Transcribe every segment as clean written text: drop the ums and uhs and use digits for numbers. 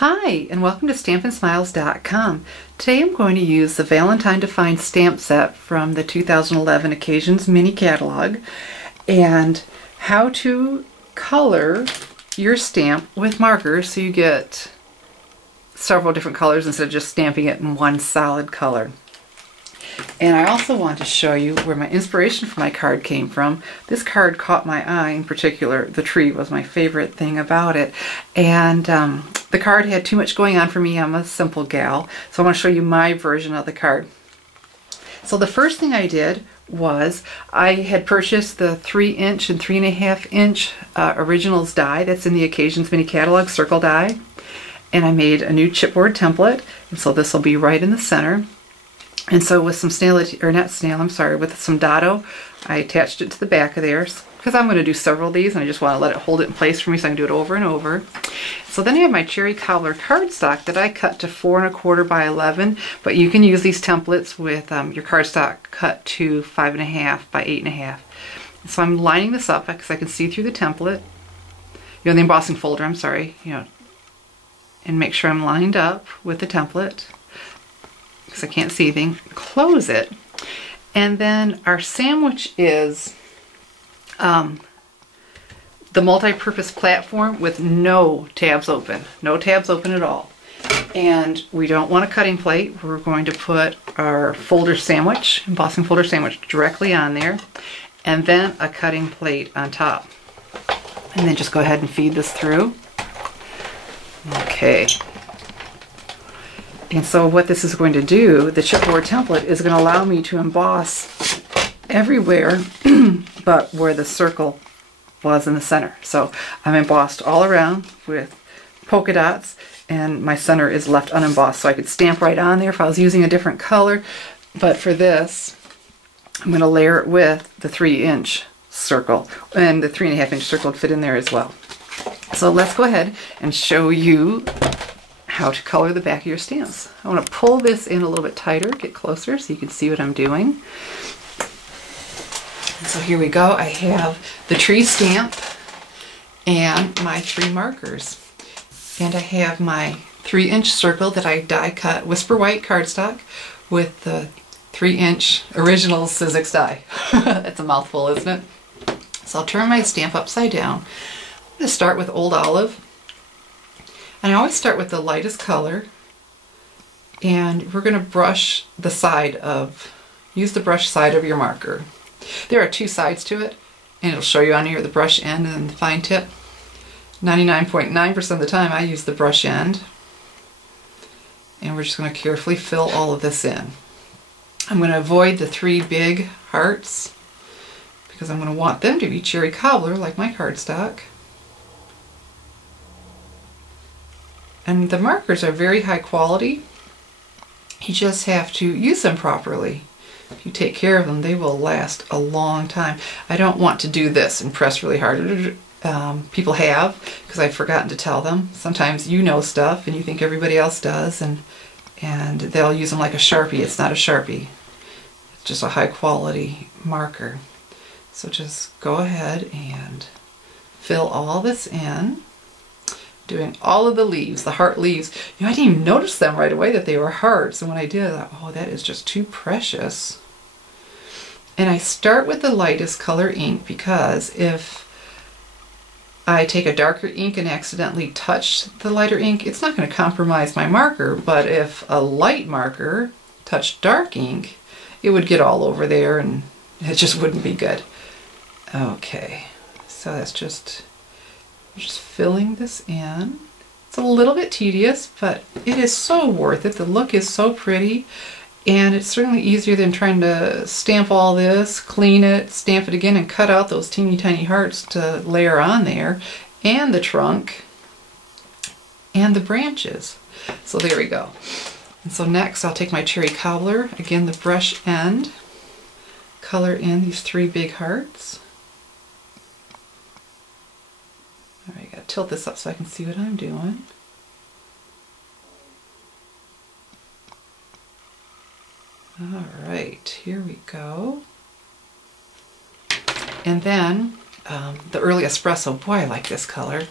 Hi, and welcome to StampinSmiles.com. Today I'm going to use the Valentine Defined stamp set from the 2011 Occasions mini catalog and how to color your stamp with markers so you get several different colors instead of just stamping it in one solid color. And I also want to show you where my inspiration for my card came from. This card caught my eye in particular. The tree was my favorite thing about it. And the card had too much going on for me. I'm a simple gal. So I want to show you my version of the card. So the first thing I did was I had purchased the 3" and 3.5" originals die that's in the Occasions mini catalog, circle die. And I made a new chipboard template. And so this will be right in the center. And so with some with some Dado, I attached it to the back of there because I'm going to do several of these and I just want to let it hold it in place for me so I can do it over and over. So then I have my cherry cobbler cardstock that I cut to 4 1/4 by 11, but you can use these templates with your cardstock cut to 5 1/2 by 8 1/2. So I'm lining this up because I can see through the template, the embossing folder, and make sure I'm lined up with the template. Because I can't see anything, close it. And then our sandwich is the multi-purpose platform with no tabs open. No tabs open at all. And we don't want a cutting plate. We're going to put our folder sandwich, embossing folder sandwich, directly on there. And then a cutting plate on top. And then just go ahead and feed this through. Okay. And so what this is going to do, the chipboard template, is going to allow me to emboss everywhere but where the circle was in the center. So I'm embossed all around with polka dots and my center is left unembossed. So I could stamp right on there if I was using a different color. But for this, I'm going to layer it with the 3" circle. And the 3.5" circle would fit in there as well. So let's go ahead and show you how to color the back of your stamps. I want to pull this in a little bit tighter, get closer so you can see what I'm doing. And so here we go. I have the tree stamp and my 3 markers. And I have my 3" circle that I die cut Whisper White cardstock with the 3" original Sizzix die. That's a mouthful, isn't it? So I'll turn my stamp upside down. I'm going to start with Old Olive. And I always start with the lightest color, and we're going to brush the side of, use the brush side of your marker. There are 2 sides to it, and it'll show you on here the brush end and the fine tip. 99.9% of the time I use the brush end, and we're just going to carefully fill all of this in. I'm going to avoid the 3 big hearts because I'm going to want them to be cherry cobbler like my cardstock. And the markers are very high quality. You just have to use them properly. If you take care of them, they will last a long time. I don't want to do this and press really hard. People have, because I've forgotten to tell them. Sometimes you know stuff and you think everybody else does, and they'll use them like a Sharpie. It's not a Sharpie. It's just a high quality marker. So just go ahead and fill all this in. Doing all of the leaves, the heart leaves. I didn't even notice them right away that they were hearts. And when I did, I thought, oh, that is just too precious. And I start with the lightest color ink because if I take a darker ink and accidentally touch the lighter ink, it's not going to compromise my marker. But if a light marker touched dark ink, it would get all over there and it just wouldn't be good. Okay, so that's just filling this in. It's a little bit tedious, but it is so worth it. The look is so pretty, and it's certainly easier than trying to stamp all this, clean it, stamp it again, and cut out those teeny tiny hearts to layer on there, and the trunk, and the branches. So there we go. And so next I'll take my cherry cobbler, again the brush end, color in these 3 big hearts. Alright, I gotta tilt this up so I can see what I'm doing. Alright, here we go. And then the early espresso, boy, I like this color.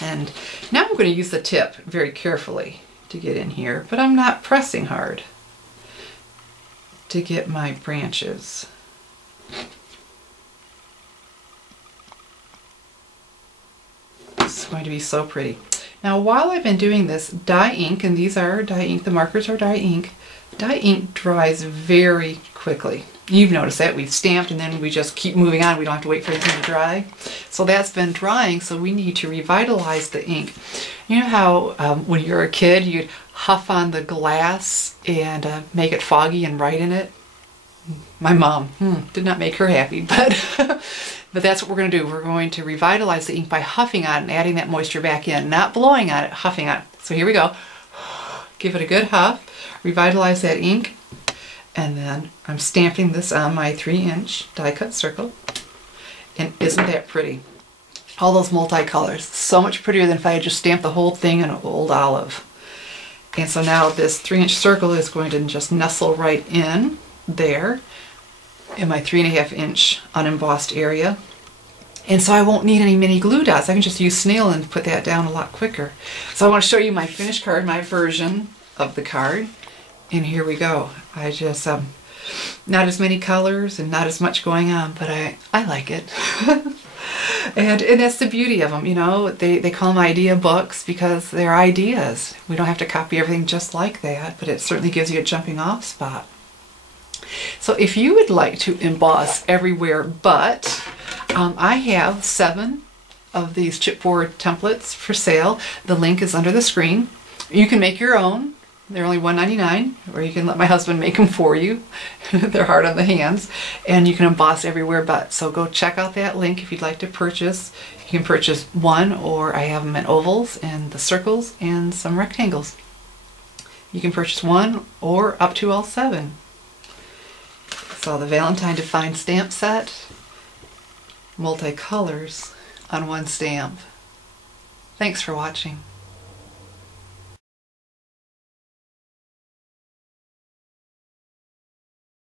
And now I'm going to use the tip very carefully to get in here, but I'm not pressing hard to get my branches. It's going to be so pretty. Now while I've been doing this, dye ink, and these are dye ink, the markers are dye ink dries very quickly. You've noticed that. We've stamped and then we just keep moving on. We don't have to wait for anything to dry. So that's been drying, so we need to revitalize the ink. You know how when you're a kid you'd huff on the glass and make it foggy and write in it? My mom did not make her happy, but but that's what we're going to do. We're going to revitalize the ink by huffing on it and adding that moisture back in, not blowing on it, huffing on it. So here we go. Give it a good huff, revitalize that ink, and then I'm stamping this on my 3-inch die cut circle. And isn't that pretty? All those multicolors, so much prettier than if I had just stamped the whole thing in old olive. And so now this 3-inch circle is going to just nestle right in there in my 3.5-inch unembossed area. And so I won't need any mini glue dots. I can just use snail and put that down a lot quicker. So I want to show you my finished card, my version of the card. And here we go. I just, not as many colors and not as much going on, but I like it. And that's the beauty of them, you know. They call them idea books because they're ideas. We don't have to copy everything just like that, but it certainly gives you a jumping off spot. So if you would like to emboss everywhere but, I have 7 of these chipboard templates for sale. The link is under the screen. You can make your own. They're only $1.99, or you can let my husband make them for you. They're hard on the hands. And you can emboss everywhere but. So go check out that link if you'd like to purchase. You can purchase one, or I have them in ovals and the circles and some rectangles. You can purchase one or up to all 7. So the Valentine Defined stamp set, multicolors on one stamp. Thanks for watching.